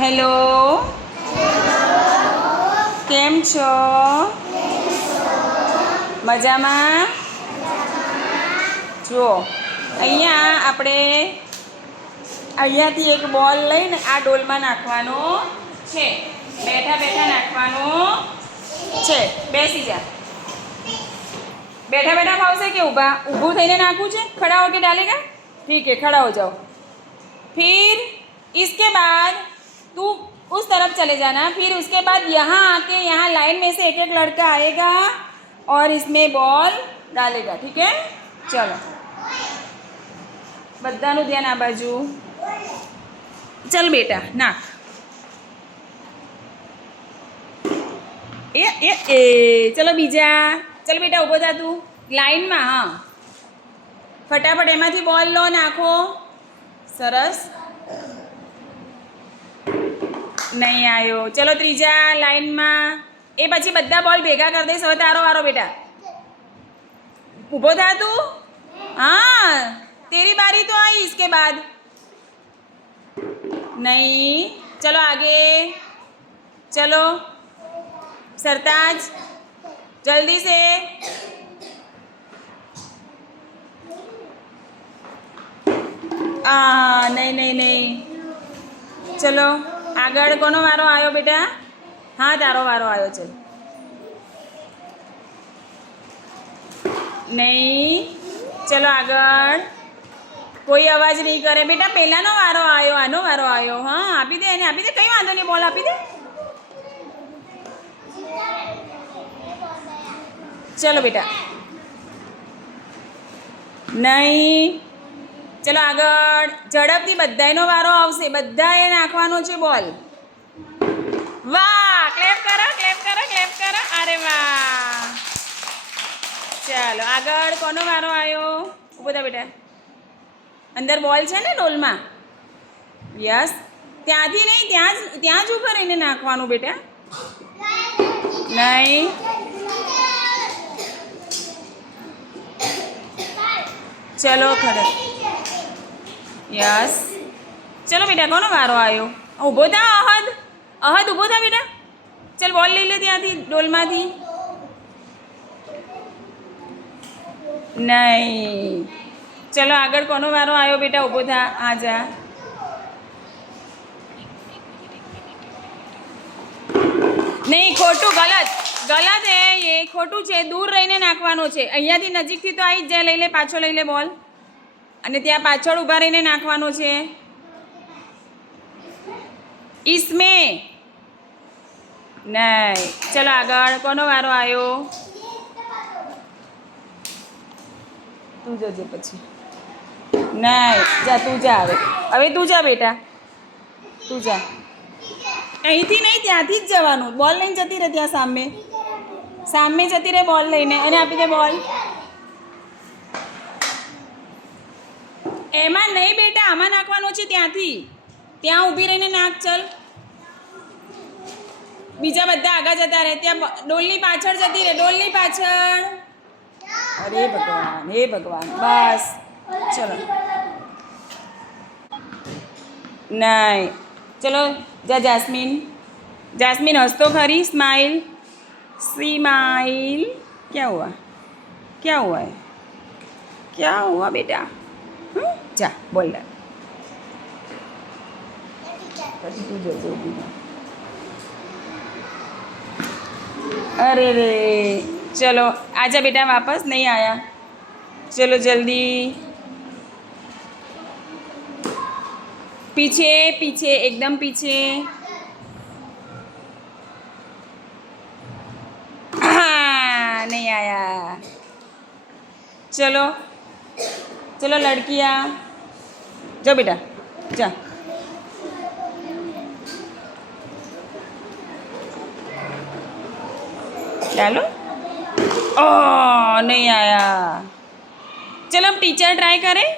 Hello, કેમ છો? મજામાં? જુઓ, અહીંયા આપણે અહીંયાથી એક બોલ લઈને આ ડોલમાં નાખવાનો છે. બેઠા બેઠા નાખવાનો છે. બેસી જા. बैठा बैठा फावसे के ऊभू थईने नाखू छे? खड़ा होके डालेगा? ठीक है, खड़ा हो जाओ. फिर इसके बाद तू उस तरफ चले जाना. फिर उसके बाद यहाँ आके यहाँ लाइन में से एक एक लड़का आएगा और इसमें बॉल डालेगा. ठीक है, चलो. बधानु ध्यान आ बाजू. चल बेटा, नाख. ए चलो बीजा. चल बेटा, ऊभो था तू लाइन में. हाँ, फटाफट एमांथी बॉल लो, नाखो. सरस. नहीं आयो. चलो त्रीजा लाइन में. ए पछी बधा बॉल भेगा कर दईश. हवे तारो वारो बेटा. ऊभो था तू. हाँ, तेरी बारी तो आई. इसके बाद नहीं. चलो आगे. चलो सरताज, जल्दी से. नहीं नहीं नहीं. चलो आगळ. कोनो वारो आयो बेटा? हाँ, तारो वारो आयो. चल. नहीं. चलो आगळ. कोई अवाज नहीं करे बेटा. पहलानो वारो आयो, आनो वारो आयो. हाँ, आपी दे एने, आपी दे. कई वांधो नहीं, बॉल आपी दे. चलो बेटा. नहीं. चलो आगळ. झड़पथी बधायनो वारो आवशे. बधाए नाखवानो छे बॉल. वाह, क्लेप करो, क्लेप करो, क्लेप करो. अरे वाह. चलो आगळ. कोनो वारो आयो? ऊभो था बेटा. अंदर बॉल छे ने डोल में? यस. त्यांथी नहीं, त्यां ज ऊपर रहीने नाखवानुं बेटा. नहीं. चलो खड़े. यस. चलो बेटा, कोनो वारो आयो? ऊभो था अहद. अहद ऊभो था बेटा. चल बॉल लई ले त्यांथी डोलमांथी. नहीं. चलो आगळ. कोनो वारो आयो बेटा? ऊभो था. आ जा. नहीं, खोटू. गलत गलत है ये. खोटू है. दूर रहीने नाखवानो छे. अहींयाथी नजीकथी तो आई ज जा. लई ले, पाछो लई ले बॉल. अने त्यां पाछळ ऊभा रहीने नाखवानो छे. इसमें नहीं. चलो आगळ. कोनो वारो आयो? तू जजे पछी. नहीं. जा तू जा. हवे तू जा बेटा. तू जा. અહીંથી નહીં, ત્યાંથી જ જવાનું. બોલ લઈને જતી રહે. ત્યાં સામે જતી રહે બોલ લઈને. એને આપી દે બોલ. એમાં નહીં બેટા, આમાં નાખવાનું છે. ત્યાંથી ત્યાં ઊભી રહીને નાખ. ચલ. બીજા બધા આગળ જતા રહે. ત્યાં ડોલની પાછળ જતી રહે. ડોલની પાછળ. અરે ભગવાન, હે ભગવાન. બસ. ચલો. નહીં. चलो जा जास्मीन. जास्मीन हंस तो खरी. स्माइल. स्माइल. क्या हुआ? क्या हुआ है? क्या हुआ बेटा? जा बोल. अरे रे. चलो आजा बेटा. वापस नहीं आया. चलो जल्दी. पीछे पीछे, एकदम पीछे. हाँ, नहीं आया. चलो चलो लड़कियाँ, जाओ बेटा. जा. डालो. ओह, नहीं आया. चलो अब टीचर ट्राई करें.